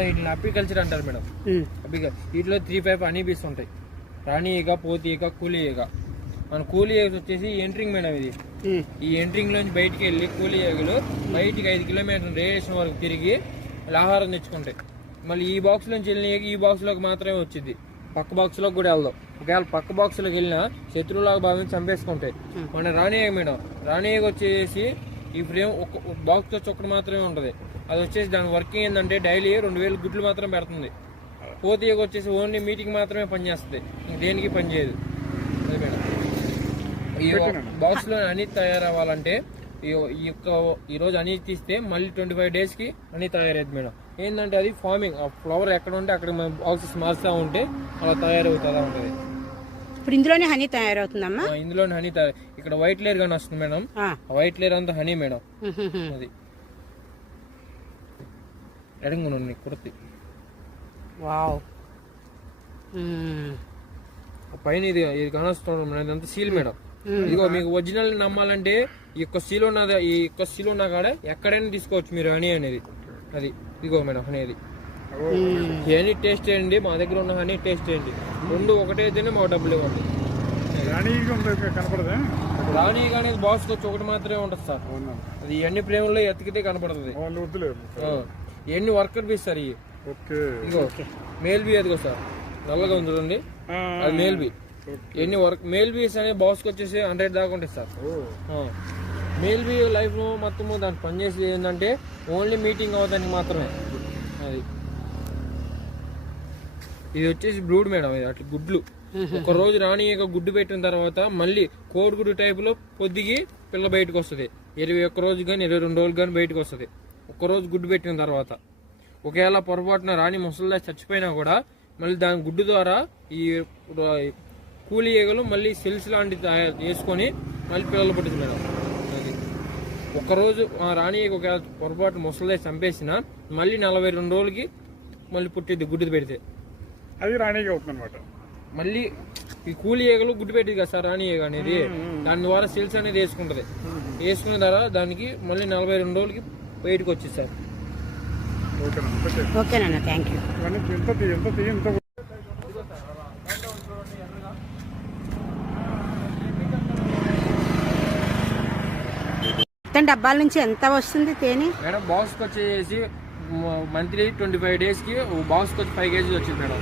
వీటిని అపికల్చర్ అంటారు మేడం. వీటిలో 3-5 హనీబీస్ ఉంటాయి. రాణి ఈగ, పోతి ఈగ, కూలీ ఈగ. మన కూలీ ఈగ వచ్చేసి ఎంట్రింగ్ మేడం. ఇది ఈ ఎంట్రింగ్ లోంచి బయటికి వెళ్ళి కూలీ ఈగలు బయటికి 5 కిలోమీటర్ల రేడియేషన్ వరకు తిరిగి ఆహారం తెచ్చుకుంటాయి. మళ్ళీ ఈ బాక్స్ నుంచి వెళ్ళిన ఈ బాక్స్ లోకి మాత్రమే వచ్చింది, పక్క బాక్స్ లోకి కూడా వెళ్దాం. ఒకవేళ పక్క బాక్స్ లోకి వెళ్ళినా శత్రువులాగా భావించి చంపేసుకుంటాయి. మన రాణి ఈగ మేడం, రాణి ఈగ వచ్చేసి ఈ ఫ్రేమ్ ఒక బాక్స్ వచ్చి ఒకటి మాత్రమే ఉంటది. అది వచ్చేసి దాని వర్కింగ్ ఏంటంటే డైలీ 2000 గుడ్లు మాత్రం పెడుతుంది. పోతే వచ్చేసి ఓన్లీ మీటింగ్ మాత్రమే పనిచేస్తుంది, దేనికి పని చేయదు. అదే మేడం. ఈ బాక్స్ లో హనీ తయారవ్వాలంటే ఈ రోజు హనీ తీస్తే మళ్ళీ 25 days కి హనీ తయారైంది మేడం. ఏంటంటే అది ఫార్మింగ్, ఆ ఫ్లవర్ ఎక్కడ ఉంటే అక్కడ మన బాక్సెస్ మారుస్తూ ఉంటే అలా తయారవుతుందా ఉంటుంది. ఇప్పుడు ఇందులోనే హనీ తయారవుతుందమ్మా. ఇందులోనే హనీ ఇక్కడ వైట్ లేయర్ గానీ వస్తుంది మేడం. వైట్ లేయర్ అంతా హనీ మేడం. అది ఎడంగునండి కుర్తి. వావ్. పైన ఇది కానొస్తుంది మేడం, ఇదంతా సీల్ మేడం. ఇదిగో మీకు ఒరిజినల్ నమ్మాలంటే ఈ యొక్క సీల్ ఉన్న కాడ ఎక్కడైనా తీసుకోవచ్చు మీరు హనీ అనేది. అది ఇదిగో మేడం హనీ. అది హనీ టేస్ట్ చేయండి, మా దగ్గర ఉన్న హనీ టేస్ట్ చేయండి. రెండు ఒకటే అయితేనే మాకు డబ్బులు ఇవ్వండి. రాణి అనేది బాక్స్ వచ్చి ఒకటి మాత్రమే ఉంటుంది సార్. అది ఎన్ని ప్రేమల్లో ఎతికితే కనపడుతుంది. ఎన్ని వర్కర్ బీస్ సార్ ఇవి. ఇదిగో మేల్ బీ. అదిగో సార్ నల్లగా ఉంది చూడండి, అది మేల్ బీ. ఎన్ని మేల్ బీస్ అనే బాక్స్ వచ్చేసి 100 దాకా ఉంటాయి సార్. మేల్ బీ లైఫ్ లో మొత్తము దాన్ని పనిచేసేది ఏంటంటే ఓన్లీ మీటింగ్ అవడానికి మాత్రమే. అది ఇది వచ్చేసి బ్రూడ్ మేడం. ఇది అట్లా గుడ్లు ఒక రోజు రాణి గుడ్డు పెట్టిన తర్వాత మళ్ళీ కోడిగుడ్డు టైపులో పొద్దుగి పిల్ల బయటకు వస్తుంది. 21 రోజు కానీ 22 రోజులు కానీ బయటకు వస్తుంది ఒక్కరోజు గుడ్డు పెట్టిన తర్వాత. ఒకవేళ పొరపాటున రాణి ముసలిదా చచ్చిపోయినా కూడా మళ్ళీ దాని గుడ్డు ద్వారా ఈ కూలి ఈగలు మళ్ళీ సెల్స్ లాంటివి తయారు చేసుకొని మళ్ళీ పిల్లలు పుట్టింది మేడం. అది ఒకరోజు రాణి ఒకవేళ పొరపాటు ముసలిదా చంపేసిన మళ్ళీ 42 రోజులకి మళ్ళీ పుట్టింది గుడ్డు పెడితే. అది రాణి అవుతుంది అనమాట. మళ్ళీ ఈ కూలి ఈగలు గుడ్డు పెట్టింది కదా సార్ రాణి ఈగ అనేది, దాని ద్వారా సెల్స్ అనేది వేసుకుంటది. వేసుకున్న ద్వారా దానికి మళ్ళీ 42 రోజులకి బయటకు వచ్చింది సార్. ఓకేనా, థ్యాంక్ యూ. మొత్తం డబ్బాల నుంచి ఎంత వస్తుంది తేనె మేడం? బాక్స్ వచ్చేసి మంత్లీ 25 days కి బాక్స్ వచ్చి 5 kg వచ్చింది మేడం.